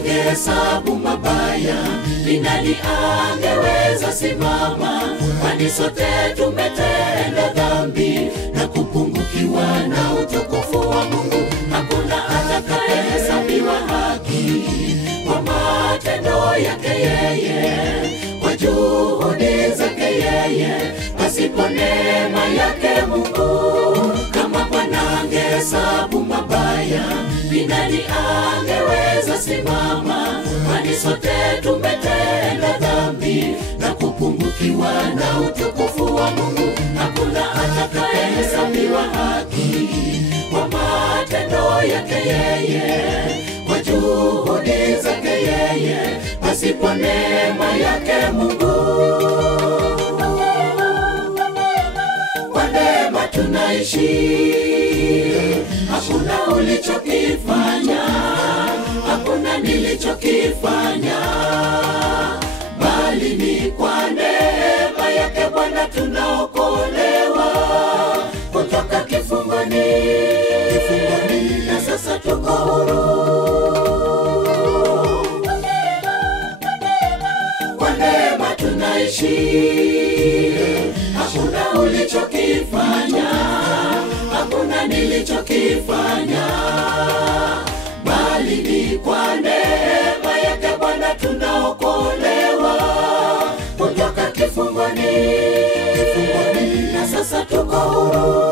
angehesabu mabaya, ni nani angeweza simama? Kwani sote tumetenda dhambi na kupungukiwa na utukufu wa Mungu. Hakuna atakayehesabiwa haki kwa matendo yake yeye, kwa juhudi zake yeye, pasipo neema yake Mungu. Kama Bwana angehesabu mabaya, ni nani angeweza simama? Kwani sote tumetenda dhambi na kupungukiwa na utukufu wa Mungu. Hakuna atakayehesabiwa haki kwa matendo yake yeye, kwa juhudi zake yeye, pasipo neema yake Mungu. Kwa neema tunaishi, hakuna ulichokifanya, hakuna nilichokifanya, bali ni kwa neema yake Bwana tunaokolewa kutoka kifungoni, na sasa tuko huru. Kwa neema tunaishi, hakuna ulichokifanya, hakuna nilichokifanya, bali ni kwa neema yake Bwana tunaokolewa kutoka kifungoni, na sasa tuko huru.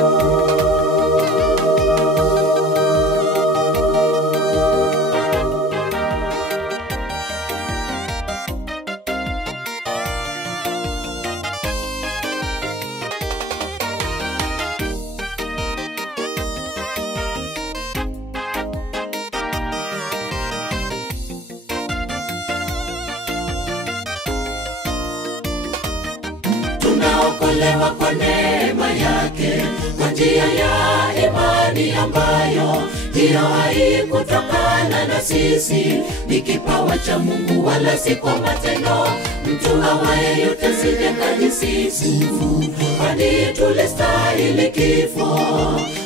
Tunaokolewa kwa neema yake, kwa njia ya imani ambayo hiyo haikutokana na sisi, ni kipawa cha Mungu wala si kwa matendo. Mtu awaye yote sije kajisifu, kwani tulistahili kifo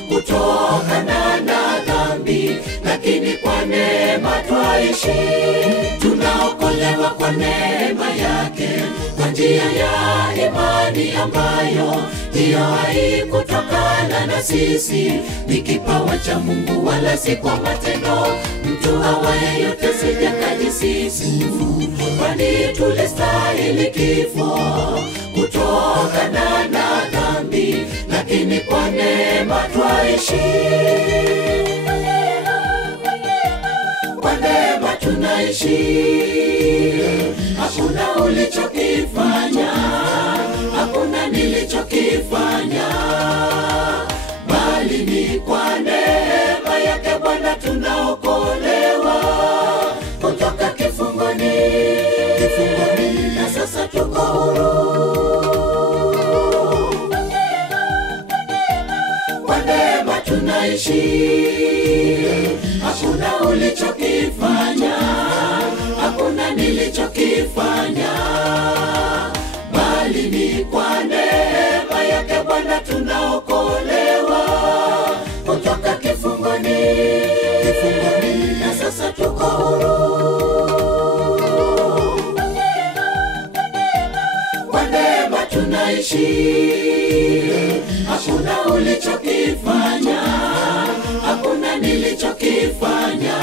kutokana na dhambi, lakini kwa neema twaishi. Tunaokolewa kwa neema yake, kwa njia ya imani ambayo hiyo haikutokana na sisi, ni kipawa cha Mungu wala si kwa matendo. Mtu awaye yote sije kajisifu, kwani tulistahili kifo kutokana na dhambi, lakini kwa neema twaishi. Kwa neema tunaishi, hakuna ulichokifanya, hakuna nilichokifanya, bali ni kwa neema yake Bwana tunaokolewa kutoka kifungoni, na sasa tuko huru. Kwa neema tunaishi, hakuna ulichokifanya, hakuna nilichokifanya, bali ni kwa neema yake Bwana tunaokolewa kutoka kifungoni, na sasa tuko huru. Kwa neema tunaishi, hakuna ulichokifanya, hakuna nilichokifanya,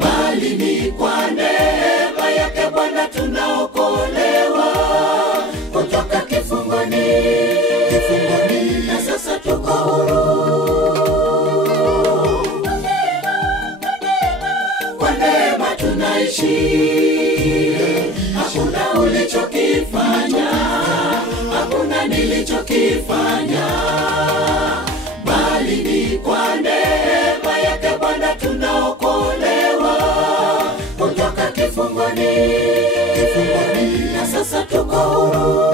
bali ni kwa neema yake Bwana tunaokolewa kutoka kifungoni, na sasa tuko huru. Kwa neema tunaishi, hakuna ulichokifanya, hakuna nilichokifanya, bali ni kwa neema yake Bwana tunaokolewa kutoka kifungoni, na sasa tuko huru.